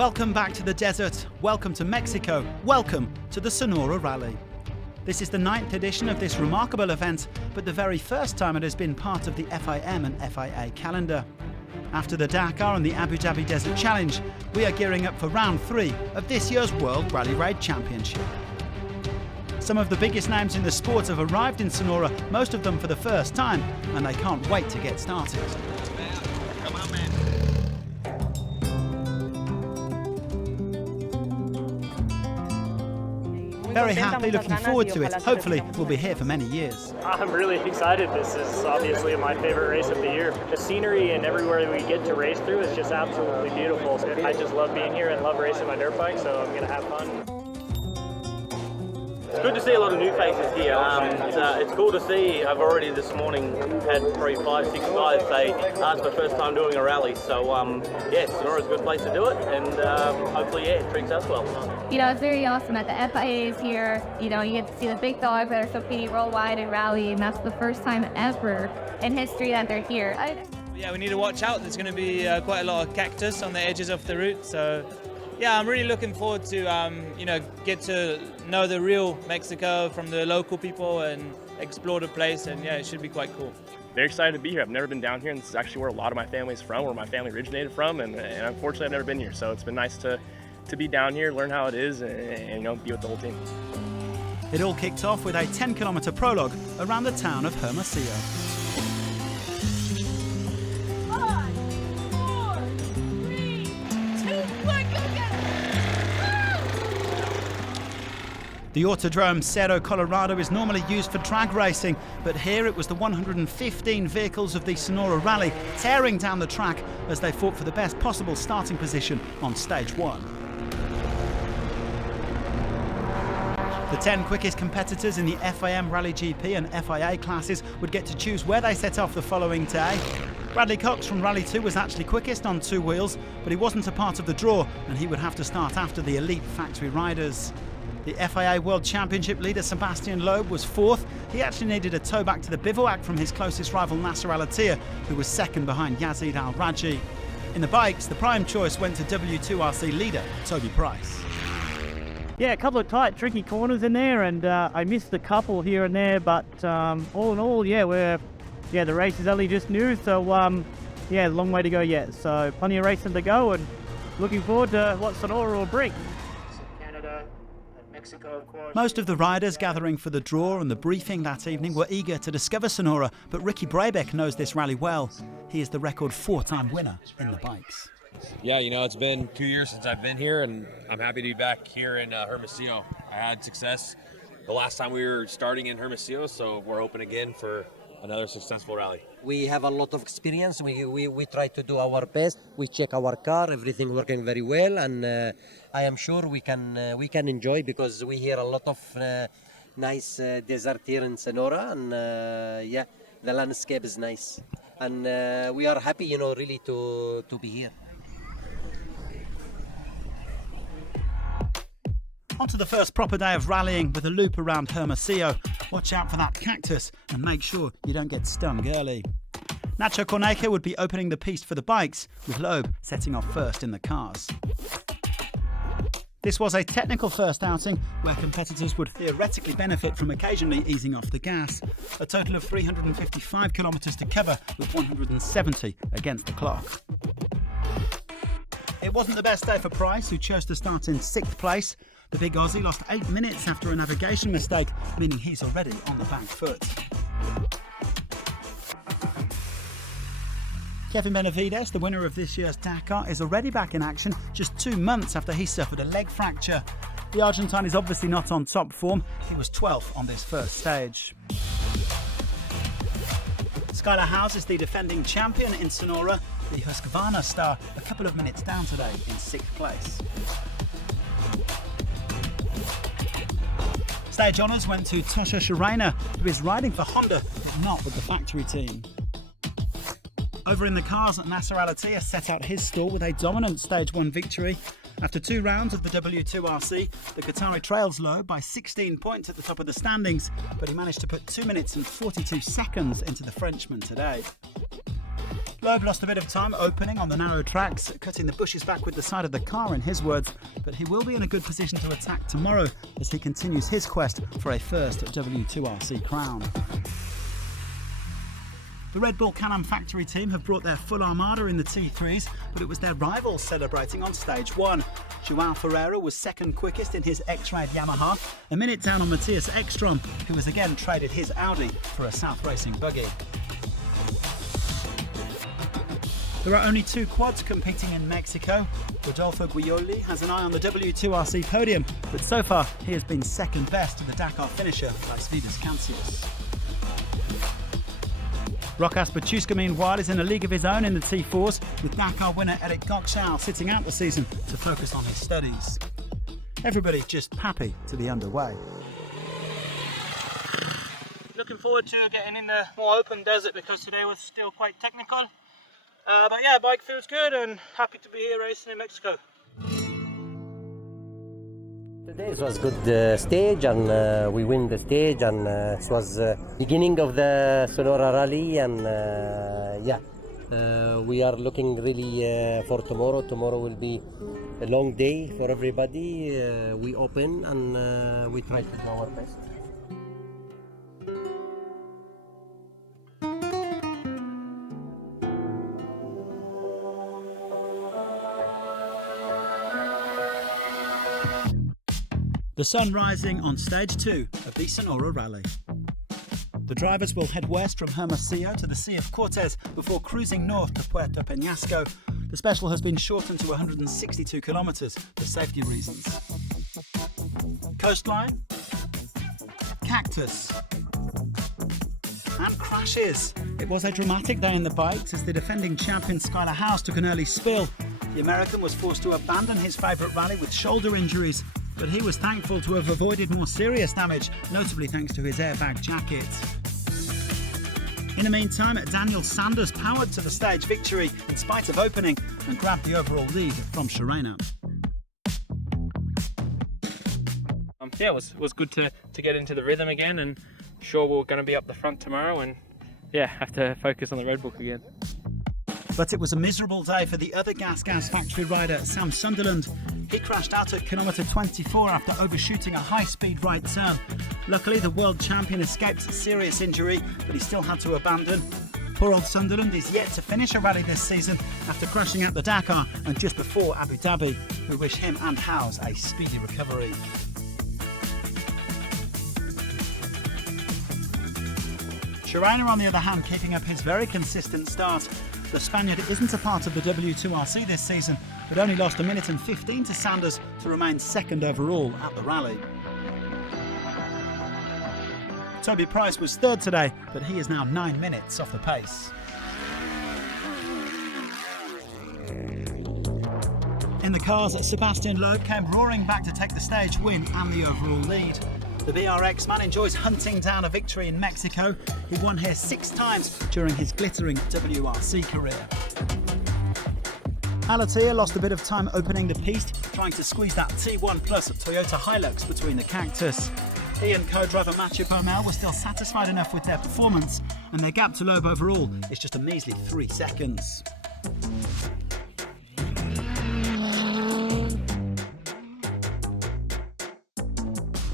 Welcome back to the desert, welcome to Mexico, welcome to the Sonora Rally. This is the 9th edition of this remarkable event, but the very first time it has been part of the FIM and FIA calendar. After the Dakar and the Abu Dhabi Desert Challenge, we are gearing up for round 3 of this year's World Rally Raid Championship. Some of the biggest names in the sport have arrived in Sonora, most of them for the first time, and they can't wait to get started. Come on, man. Very happy, looking forward to it. Hopefully, we'll be here for many years. I'm really excited. This is obviously my favorite race of the year. The scenery and everywhere we get to race through is just absolutely beautiful. I just love being here and love racing my dirt bike, so I'm going to have fun. It's good to see a lot of new faces here. It's cool to see. I've already this morning had probably 5-6 guys say, it's my first time doing a rally. So yeah, Sonora's a good place to do it, and hopefully, yeah, it treats us well. You know, it's very awesome that the FIA is here. You know, you get to see the big dogs that are competing worldwide in rally, and that's the first time ever in history that they're here. Yeah, we need to watch out. There's going to be quite a lot of cactus on the edges of the route, so yeah, I'm really looking forward to get to know the real Mexico from the local people and explore the place, and yeah, it should be quite cool. Very excited to be here. I've never been down here, and this is actually where a lot of my family's from, where my family originated from, and unfortunately I've never been here, so it's been nice to be down here, learn how it is, and be with the whole team. It all kicked off with a 10-kilometre prologue around the town of Hermosillo. 5, 4, 3, 2, 1, go, The Autodrome Cerro Colorado is normally used for drag racing, but here it was the 115 vehicles of the Sonora Rally tearing down the track as they fought for the best possible starting position on stage 1. The 10 quickest competitors in the FIM Rally GP and FIA classes would get to choose where they set off the following day. Bradley Cox from Rally 2 was actually quickest on 2 wheels, but he wasn't a part of the draw, and he would have to start after the elite factory riders. The FIA World Championship leader Sebastian Loeb was 4th. He actually needed a tow back to the bivouac from his closest rival Nasser al-Attiyah, who was 2nd behind Yazid Al-Raji. In the bikes, the prime choice went to W2RC leader Toby Price. Yeah, a couple of tight, tricky corners in there, and I missed a couple here and there, but all in all, the race is only just new, so a long way to go yet. So plenty of racing to go, and looking forward to what Sonora will bring. Canada and Mexico, of course. Most of the riders gathering for the draw and the briefing that evening were eager to discover Sonora, but Ricky Brabeck knows this rally well. He is the record 4-time winner in the bikes. Yeah, it's been 2 years since I've been here, and I'm happy to be back here in Hermosillo. I had success the last time we were starting in Hermosillo, so we're hoping again for another successful rally. We have a lot of experience. We try to do our best. We check our car, everything working very well, and I am sure we can enjoy, because we hear a lot of nice desert here in Sonora, and the landscape is nice, and we are happy, really to be here. On to the first proper day of rallying with a loop around Hermosillo. Watch out for that cactus and make sure you don't get stung early. Nacho Cornejo would be opening the piste for the bikes, with Loeb setting off first in the cars. This was a technical first outing where competitors would theoretically benefit from occasionally easing off the gas. A total of 355 kilometres to cover, with 170 against the clock. It wasn't the best day for Price, who chose to start in 6th place. The big Aussie lost 8 minutes after a navigation mistake, meaning he's already on the back foot. Kevin Benavides, the winner of this year's Dakar, is already back in action just 2 months after he suffered a leg fracture. The Argentine is obviously not on top form. He was 12th on this first stage. Skylar Howes is the defending champion in Sonora. The Husqvarna star a couple of minutes down today in 6th place. Stage honours went to Tosha Shirena, who is riding for Honda, but not with the factory team. Over in the cars, Nasser al-Attiyah set out his stall with a dominant Stage 1 victory. After 2 rounds of the W2RC, the Qatari trails Loeb by 16 points at the top of the standings, but he managed to put 2 minutes and 42 seconds into the Frenchman today. Loeb lost a bit of time opening on the narrow tracks, cutting the bushes back with the side of the car in his words, but he will be in a good position to attack tomorrow as he continues his quest for a first W2RC crown. The Red Bull Can-Am factory team have brought their full armada in the T3s, but it was their rivals celebrating on stage 1. João Ferreira was second quickest in his X-Ride Yamaha, a minute down on Matthias Ekstrom, who has again traded his Audi for a South Racing buggy. There are only 2 quads competing in Mexico. Rodolfo Guioli has an eye on the W2RC podium, but so far he has been second best to the Dakar finisher, Vidas Cancius. Rokas Baciuska, meanwhile, is in a league of his own in the T4s, with Dakar winner Eric Gokshaw sitting out the season to focus on his studies. Everybody just happy to be underway. Looking forward to getting in the more open desert because today was still quite technical. But yeah, bike feels good and happy to be here racing in Mexico. Today it was good stage, and we win the stage, and it was beginning of the Sonora rally, and we are looking really for tomorrow. Tomorrow will be a long day for everybody. We open and we try to do our best. The sun rising on stage 2 of the Sonora Rally. The drivers will head west from Hermosillo to the Sea of Cortez before cruising north to Puerto Peñasco. The special has been shortened to 162 kilometres for safety reasons. Coastline, cactus, and crashes. It was a dramatic day in the bikes as the defending champion Skylar House took an early spill. The American was forced to abandon his favourite rally with shoulder injuries, but he was thankful to have avoided more serious damage, notably thanks to his airbag jacket. In the meantime, Daniel Sanders powered to the stage victory in spite of opening and grabbed the overall lead from Sharena. Yeah, it was good to get into the rhythm again, and sure we're going to be up the front tomorrow and yeah, have to focus on the road book again. But it was a miserable day for the other Gas factory rider, Sam Sunderland. He crashed out at kilometre 24 after overshooting a high-speed right turn. Luckily, the world champion escaped serious injury, but he still had to abandon. Poor old Sunderland is yet to finish a rally this season after crashing at the Dakar and just before Abu Dhabi. We wish him and Howes a speedy recovery. Sharena, on the other hand, keeping up his very consistent start. The Spaniard isn't a part of the W2RC this season, but only lost 1 minute and 15 to Sanders to remain second overall at the rally. Toby Price was third today, but he is now 9 minutes off the pace. In the cars, Sebastian Loeb came roaring back to take the stage win and the overall lead. The BRX man enjoys hunting down a victory in Mexico. He won here 6 times during his glittering WRC career. Al-Attiyah lost a bit of time opening the piste, trying to squeeze that T1 Plus Toyota Hilux between the cactus. He and co-driver Mathieu Palmel were still satisfied enough with their performance, and their gap to Loeb overall is just a measly 3 seconds.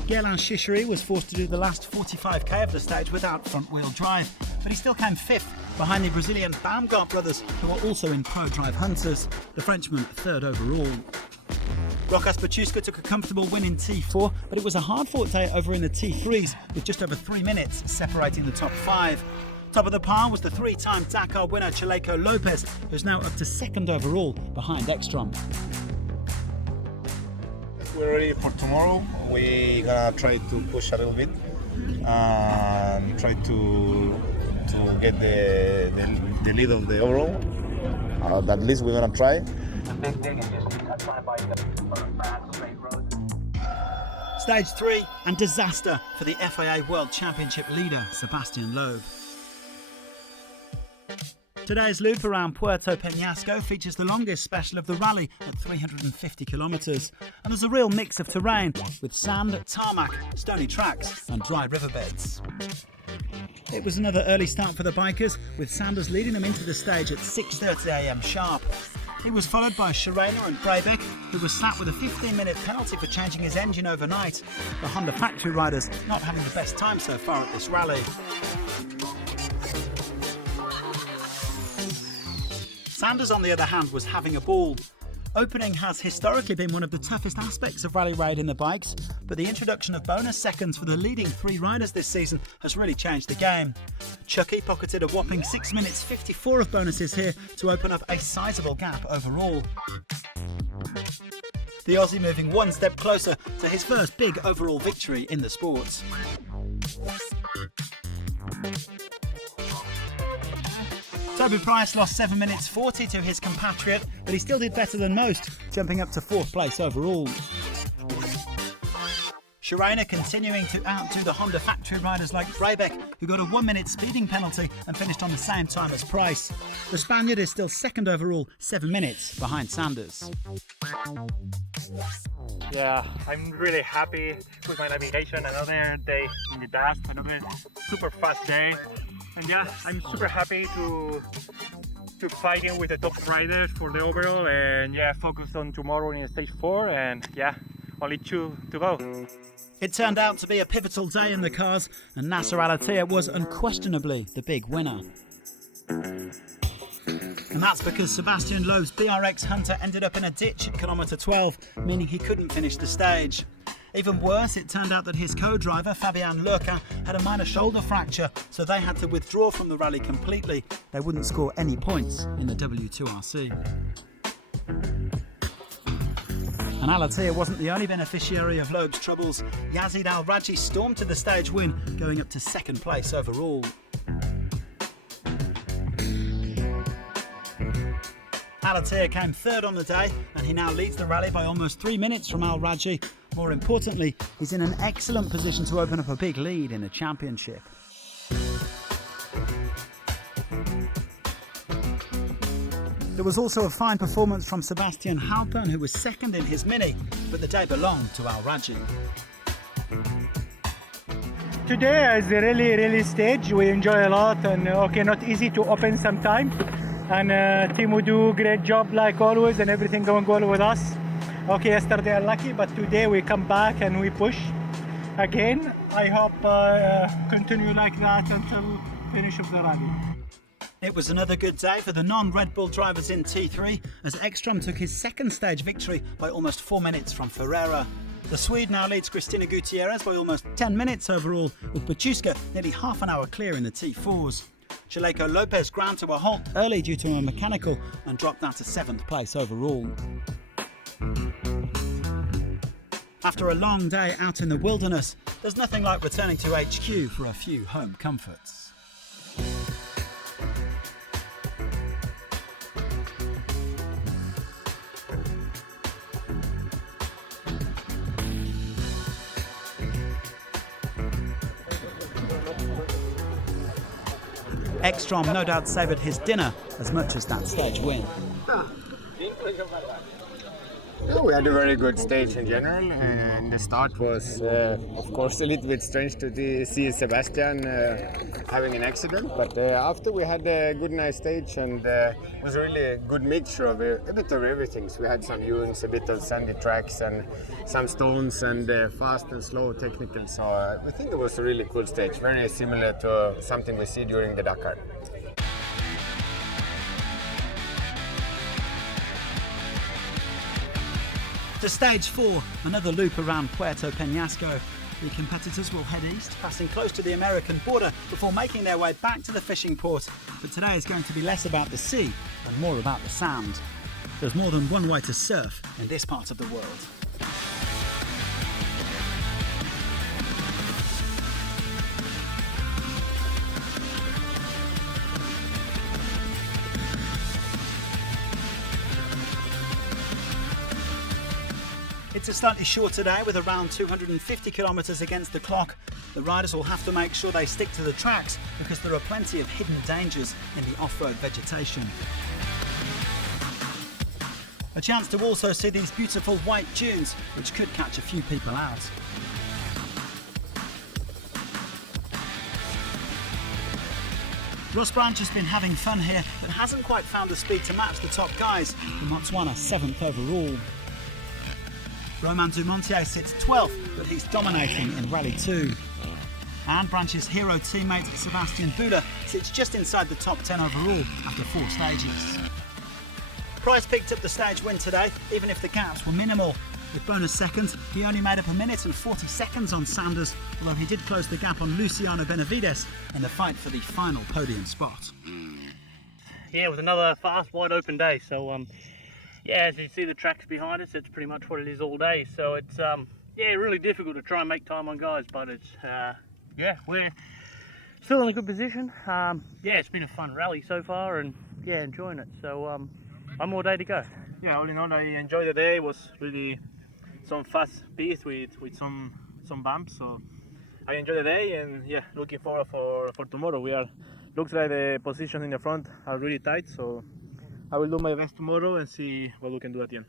Guerlain Chichery was forced to do the last 45k of the stage without front-wheel drive, but he still came 5th behind the Brazilian Baumgart brothers, who are also in pro-drive hunters, the Frenchman 3rd overall. Rokas Baciuska took a comfortable win in T4, but it was a hard-fought day over in the T3s, with just over 3 minutes separating the top 5. Top of the pile was the 3-time Dakar winner Chaleco Lopez, who's now up to 2nd overall behind Ekstrom. We're ready for tomorrow. We're gonna try to push a little bit and try to get the lead of the overall. At least we're gonna try. Stage 3 and disaster for the FIA World Championship leader Sebastian Loeb. Today's loop around Puerto Peñasco features the longest special of the rally at 350 kilometres, and there's a real mix of terrain with sand, tarmac, stony tracks and dry riverbeds. It was another early start for the bikers, with Sanders leading them into the stage at 6:30 a.m. sharp. He was followed by Schreiner and Brebeck, who was slapped with a 15-minute penalty for changing his engine overnight. The Honda factory riders not having the best time so far at this rally. Sanders, on the other hand, was having a ball. Opening has historically been one of the toughest aspects of rally raid in the bikes, but the introduction of bonus seconds for the leading 3 riders this season has really changed the game. Chucky pocketed a whopping 6 minutes 54 of bonuses here to open up a sizable gap overall. The Aussie moving one step closer to his first big overall victory in the sport. Toby Price lost 7 minutes 40 to his compatriot, but he still did better than most, jumping up to 4th place overall. Schreiner continuing to outdo the Honda factory riders like Brebeck, who got a 1-minute speeding penalty and finished on the same time as Price. The Spaniard is still second overall, 7 minutes behind Sanders. Yeah, I'm really happy with my navigation. Another day in the dust, another super fast day. And yeah, I'm super happy to fighting with the top riders for the overall, and yeah, focus on tomorrow in stage 4, and yeah, only 2 to go. It turned out to be a pivotal day in the cars, and Nasser Al-Attiyah was unquestionably the big winner. And that's because Sebastian Loeb's BRX Hunter ended up in a ditch at kilometre 12, meaning he couldn't finish the stage. Even worse, it turned out that his co-driver, Fabien Lurquin, had a minor shoulder fracture, so they had to withdraw from the rally completely. They wouldn't score any points in the W2RC. And Al-Attiyah wasn't the only beneficiary of Loeb's troubles. Yazid Al-Raji stormed to the stage win, going up to 2nd place overall. Al-Attiyah came 3rd on the day, and he now leads the rally by almost 3 minutes from Al-Raji. More importantly, he's in an excellent position to open up a big lead in the championship. There was also a fine performance from Sebastian Halpern, who was 2nd in his Mini, but the day belonged to Al-Raji. Today is a really stage. We enjoy a lot, and okay, not easy to open sometimes. And Timo do great job like always, and everything going well with us. Okay, yesterday unlucky, but today we come back and we push again. I hope continue like that until finish of the rally. It was another good day for the non-Red Bull drivers in T3, as Ekstrom took his 2nd stage victory by almost 4 minutes from Ferreira. The Swede now leads Cristina Gutierrez by almost 10 minutes overall, with Pachuska nearly half an hour clear in the T4s. Chaleco Lopez ground to a halt early due to a mechanical and dropped down to 7th place overall. After a long day out in the wilderness, there's nothing like returning to HQ for a few home comforts. Ekstrom no doubt savoured his dinner as much as that stage win. Yeah, we had a very good stage in general, and the start was, of course, a little bit strange to see Sebastian having an accident, but after we had a good, nice stage, and it was really a good mixture of a bit of everything. So we had some dunes, a bit of sandy tracks, and some stones, and fast and slow technical. So I think it was a really cool stage, very similar to something we see during the Dakar. To stage 4, another loop around Puerto Peñasco. The competitors will head east, passing close to the American border before making their way back to the fishing port. But today is going to be less about the sea and more about the sand. There's more than one way to surf in this part of the world. It's a slightly shorter day with around 250 kilometres against the clock. The riders will have to make sure they stick to the tracks because there are plenty of hidden dangers in the off-road vegetation. A chance to also see these beautiful white dunes, which could catch a few people out. Ross Branch has been having fun here, but hasn't quite found the speed to match the top guys. The Motswana 7th overall. Romain Dumontier sits 12th, but he's dominating in Rally 2. And Branch's hero teammate Sebastian Buda sits just inside the top 10 overall after 4 stages. Price picked up the stage win today, even if the gaps were minimal. With bonus seconds, he only made up 1 minute and 40 seconds on Sanders, although he did close the gap on Luciano Benavides in the fight for the final podium spot. Yeah, it was another fast, wide open day. So, yeah, as you see the tracks behind us, it's pretty much what it is all day. So it's, yeah, really difficult to try and make time on guys, but it's, yeah, we're still in a good position. Yeah, it's been a fun rally so far, and yeah, enjoying it. So, one more day to go. Yeah, all in all, I enjoyed the day. It was really some fast piece with some bumps, so I enjoyed the day, and yeah, looking forward for tomorrow. Looks like the positions in the front are really tight, so I will do my best tomorrow and see what we can do at the end.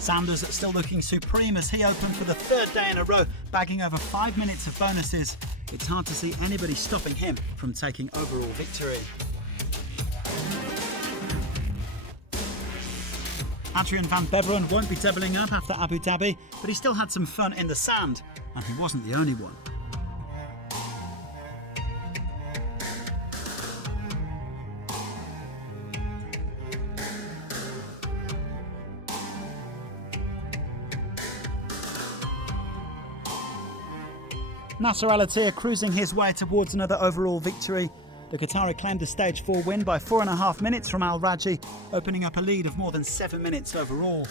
Sanders still looking supreme as he opened for the 3rd day in a row, bagging over 5 minutes of bonuses. It's hard to see anybody stopping him from taking overall victory. Adrian van Beveren won't be doubling up after Abu Dhabi, but he still had some fun in the sand, and he wasn't the only one. Nasser al-Attiyah cruising his way towards another overall victory. The Qatari claimed a Stage 4 win by 4.5 minutes from Al-Raji, opening up a lead of more than 7 minutes overall.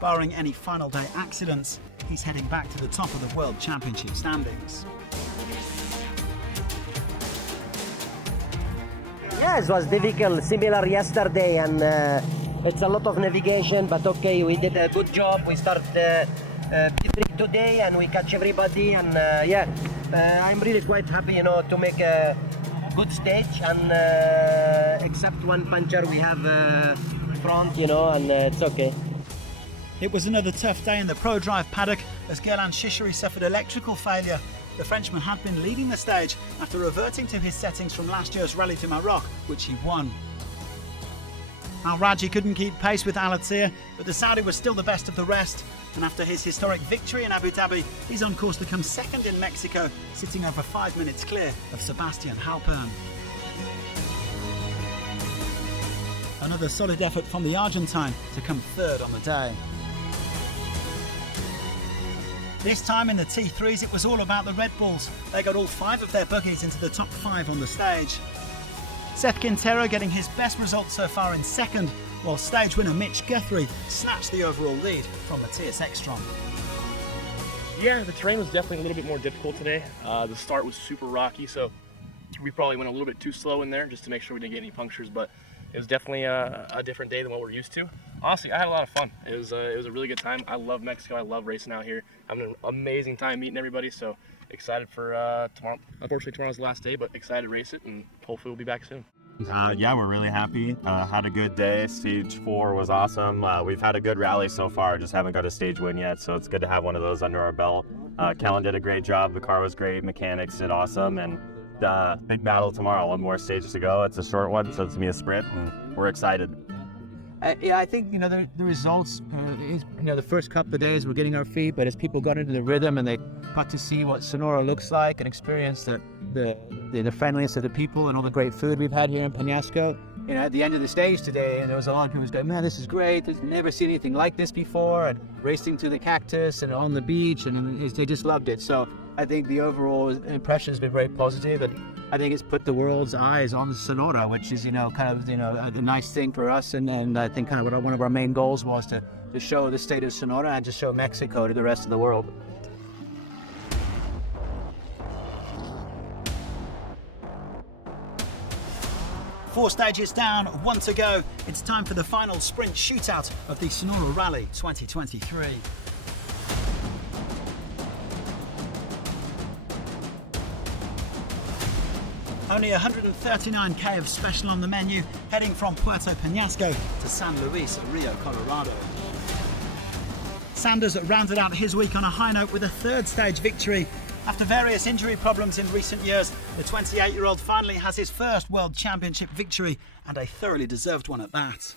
Barring any final day accidents, he's heading back to the top of the World Championship standings. Yes, it was difficult, similar yesterday, and it's a lot of navigation, but okay, we did a good job. We start P3 today and we catch everybody, and yeah, I'm really quite happy, you know, to make a good stage, and except one puncher we have front, you know, and it's okay. It was another tough day in the Pro Drive paddock as Gerlan Shishiri suffered electrical failure. The Frenchman had been leading the stage after reverting to his settings from last year's Rally to Maroc, which he won. Al-Raji couldn't keep pace with Al-Attiyah, but the Saudi was still the best of the rest, and after his historic victory in Abu Dhabi, he's on course to come second in Mexico, sitting over 5 minutes clear of Sebastian Halpern. Another solid effort from the Argentine to come third on the day. This time in the T3s, it was all about the Red Bulls. They got all 5 of their buggies into the top 5 on the stage. Seth Quintero getting his best result so far in second, while stage winner Mitch Guthrie snatched the overall lead from Matthias Ekstrom. Yeah, the terrain was definitely a little bit more difficult today. The start was super rocky, so we probably went a little bit too slow in there just to make sure we didn't get any punctures, but it was definitely a different day than what we're used to. Honestly, I had a lot of fun. It was a really good time. I love Mexico. I love racing out here. Having an amazing time meeting everybody, so excited for tomorrow. Unfortunately, tomorrow's the last day, but excited to race it, and hopefully we'll be back soon. Yeah, we're really happy. Had a good day. Stage 4 was awesome. We've had a good rally so far, just haven't got a stage win yet, so it's good to have one of those under our belt. Kellen did a great job. The car was great. Mechanics did awesome, and big battle tomorrow. 1 more stage to go. It's a short one, so it's gonna be a sprint, and we're excited. Yeah, I think, you know, the results, the first couple of days we're getting our feet, but as people got into the rhythm and they got to see what Sonora looks like and experience the friendliness of the people and all the great food we've had here in Penasco, you know, at the end of the stage today, and there was a lot of people going, man, this is great. I've never seen anything like this before, and racing through the cactus and on the beach, and they just loved it. So I think the overall impression has been very positive, and I think it's put the world's eyes on the Sonora, which is, kind of, a nice thing for us. And I think kind of what one of our main goals was to show the state of Sonora and to show Mexico to the rest of the world. Four stages down, 1 to go. It's time for the final sprint shootout of the Sonora Rally 2023. Only 139k of special on the menu, heading from Puerto Penasco to San Luis Rio Colorado. Sanders rounded out his week on a high note with a 3rd stage victory. After various injury problems in recent years, the 28-year-old finally has his first World Championship victory, and a thoroughly deserved one at that.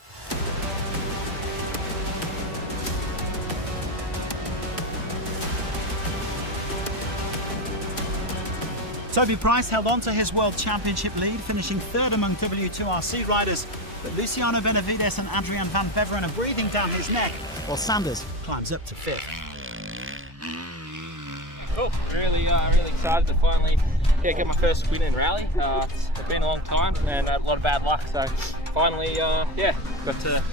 Toby Price held on to his World Championship lead, finishing third among W2RC riders, but Luciano Benavides and Adrian van Beveren are breathing down his neck, while Sanders climbs up to fifth. Cool. Really excited to finally get my first win in rally. It's been a long time and a lot of bad luck, so finally got to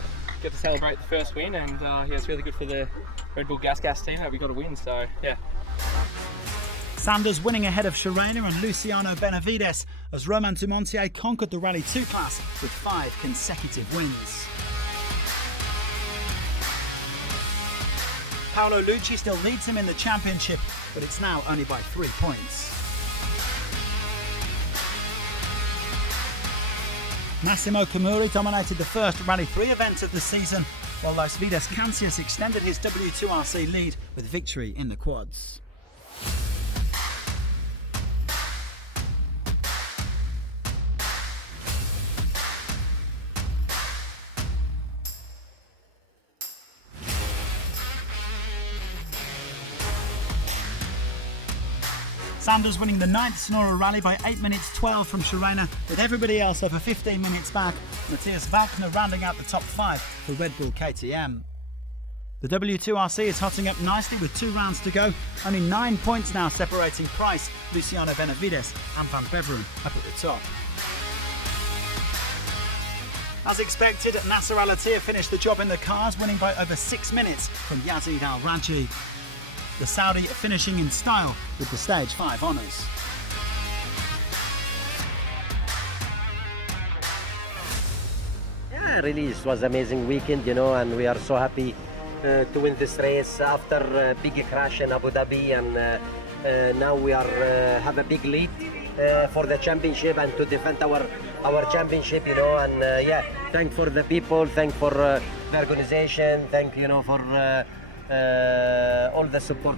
celebrate the first win, and it's really good for the Red Bull Gas team that we got a win. So yeah. Sanders winning ahead of Sharena and Luciano Benavides as Romain Dumontier conquered the Rally 2 class with 5 consecutive wins. Paolo Lucci still leads him in the championship, but it's now only by 3 points. Massimo Kamuri dominated the first Rally 3 event of the season, while Los Vidas Cancias extended his W2RC lead with victory in the quads. Sanders winning the 9th Sonora Rally by 8 minutes 12 from Sharena, with everybody else over 15 minutes back. Matthias Walkner rounding out the top 5 for Red Bull KTM. The W2RC is hotting up nicely with 2 rounds to go. Only 9 points now separating Price, Luciano Benavides and Van Beveren up at the top. As expected, Nasser Al-Attiyah finished the job in the cars, winning by over 6 minutes from Yazid Al-Raji. The Saudi finishing in style with the Stage 5 honours. Yeah, really, it was an amazing weekend, and we are so happy to win this race after a big crash in Abu Dhabi, and now we are have a big lead for the championship and to defend our championship, and thank for the people, thank for the organization, thank for all the support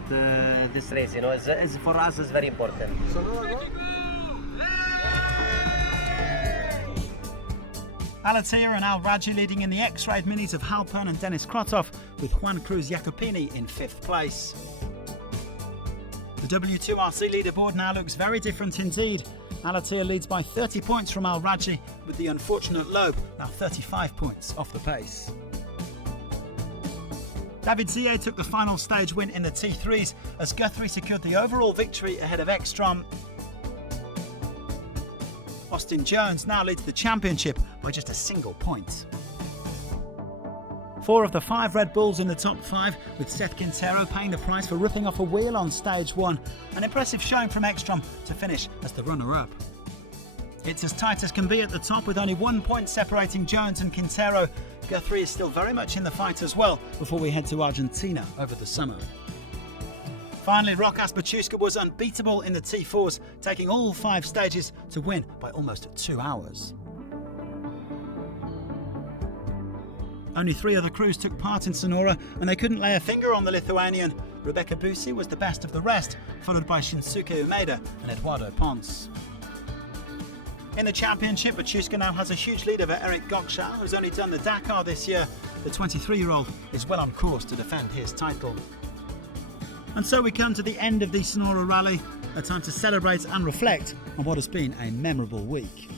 this race, it's for us is very important. Al-Attiyah and Al-Raji leading in the X-Raid minis of Halpern and Dennis Krotov, with Juan Cruz Jacopini in 5th place. The W2RC leaderboard now looks very different indeed. Al-Attiyah leads by 30 points from Al-Raji, with the unfortunate Loeb now 35 points off the pace. David Zille took the final stage win in the T3s as Guthrie secured the overall victory ahead of Ekstrom. Austin Jones now leads the championship by just a single point. 4 of the 5 Red Bulls in the top 5, with Seth Quintero paying the price for ripping off a wheel on stage 1. An impressive showing from Ekstrom to finish as the runner-up. It's as tight as can be at the top, with only 1 point separating Jones and Quintero. Guthrie is still very much in the fight as well before we head to Argentina over the summer. Finally, Rokas Bachuska was unbeatable in the T4s, taking all 5 stages to win by almost 2 hours. Only 3 other crews took part in Sonora, and they couldn't lay a finger on the Lithuanian. Rebecca Busi was the best of the rest, followed by Shinsuke Umeda and Eduardo Ponce. In the championship, Bachuska now has a huge lead over Eric Goksha, who's only done the Dakar this year. The 23-year-old is well on course to defend his title. And so we come to the end of the Sonora Rally, a time to celebrate and reflect on what has been a memorable week.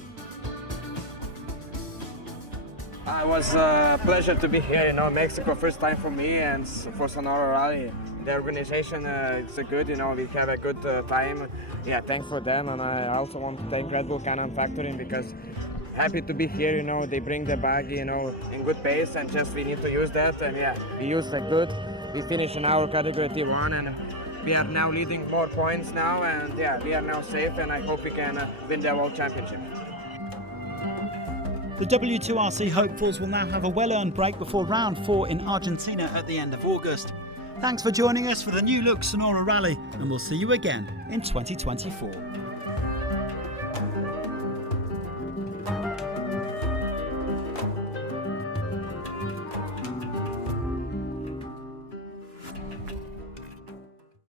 It was a pleasure to be here, Mexico, first time for me and for Sonora Rally. The organization, it's a good, we have a good time. Yeah, thanks for them, and I also want to thank Red Bull Cannon Factory because happy to be here, they bring the bag, in good pace, and just we need to use that, and we used it good. We finished in our category T1, and we are now leading more points now, and we are now safe, and I hope we can win the World Championship. The W2RC hopefuls will now have a well-earned break before round 4 in Argentina at the end of August. Thanks for joining us for the new look Sonora Rally, and we'll see you again in 2024.